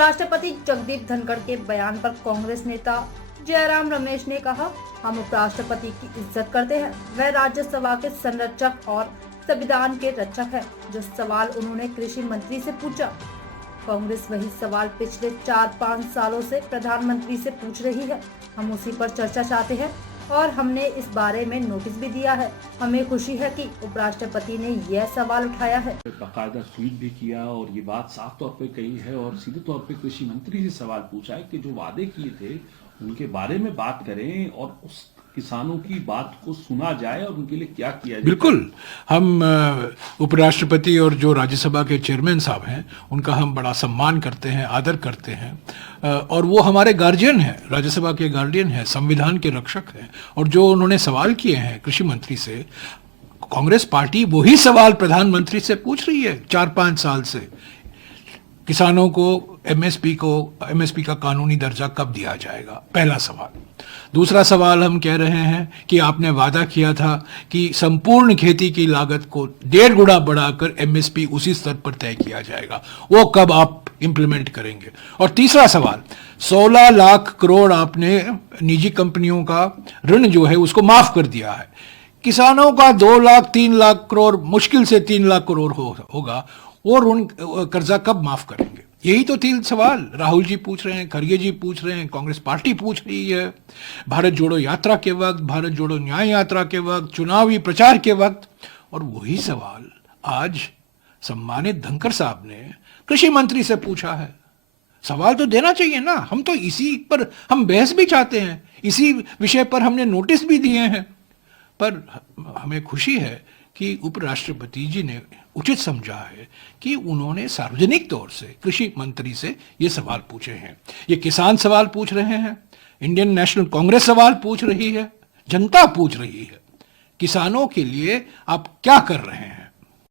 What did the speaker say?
उपराष्ट्रपति जगदीप धनखड़ के बयान पर कांग्रेस नेता जयराम रमेश ने कहा, हम उपराष्ट्रपति की इज्जत करते हैं। वह राज्यसभा के संरक्षक और संविधान के रक्षक हैं। जो सवाल उन्होंने कृषि मंत्री से पूछा, कांग्रेस वही सवाल पिछले 4-5 सालों से प्रधानमंत्री से पूछ रही है। हम उसी पर चर्चा चाहते हैं और हमने इस बारे में नोटिस भी दिया है। हमें खुशी है कि उपराष्ट्रपति ने यह सवाल उठाया है। बाकायदा ट्वीट भी किया और ये बात साफ तौर पे कही है और सीधे तौर पे कृषि मंत्री से सवाल पूछा है कि जो वादे किए थे उनके बारे में बात करें और उस किसानों की बात को सुना जाए और उनके लिए क्या किया जाए। बिल्कुल, हम उपराष्ट्रपति और जो राज्यसभा के चेयरमैन साहब हैं उनका हम बड़ा सम्मान करते हैं, आदर करते हैं और वो हमारे गार्जियन हैं, राज्यसभा के गार्जियन हैं, संविधान के रक्षक हैं। और जो उन्होंने सवाल किए हैं कृषि मंत्री से, कांग्रेस पार्टी वही सवाल प्रधानमंत्री से पूछ रही है 4-5 साल से। किसानों को एमएसपी का कानूनी दर्जा कब दिया जाएगा, पहला सवाल। दूसरा सवाल हम कह रहे हैं कि आपने वादा किया था कि संपूर्ण खेती की लागत को 1.5 गुना बढ़ाकर एमएसपी उसी स्तर पर तय किया जाएगा, वो कब आप इंप्लीमेंट करेंगे। और तीसरा सवाल, 16 लाख करोड़ आपने निजी कंपनियों का ऋण जो है उसको माफ कर दिया है। किसानों का 2 लाख 3 लाख करोड़, मुश्किल से 3 लाख करोड़ होगा, वो ऋण कर्जा कब माफ करेंगे। यही तो 3 सवाल राहुल जी पूछ रहे हैं, खड़गे जी पूछ रहे हैं, कांग्रेस पार्टी पूछ रही है। भारत जोड़ो यात्रा के वक्त, भारत जोड़ो न्याय यात्रा के वक्त, चुनावी प्रचार के वक्त। और वही सवाल आज सम्मानित धनखड़ साहब ने कृषि मंत्री से पूछा है। सवाल तो देना चाहिए ना, हम तो इसी पर हम बहस भी चाहते हैं, इसी विषय पर हमने नोटिस भी दिए हैं। पर हमें खुशी है कि उपराष्ट्रपति जी ने उचित समझा है कि उन्होंने सार्वजनिक तौर से कृषि मंत्री से ये सवाल पूछे हैं। ये किसान सवाल पूछ रहे हैं, इंडियन नेशनल कांग्रेस सवाल पूछ रही है, जनता पूछ रही है, किसानों के लिए आप क्या कर रहे हैं।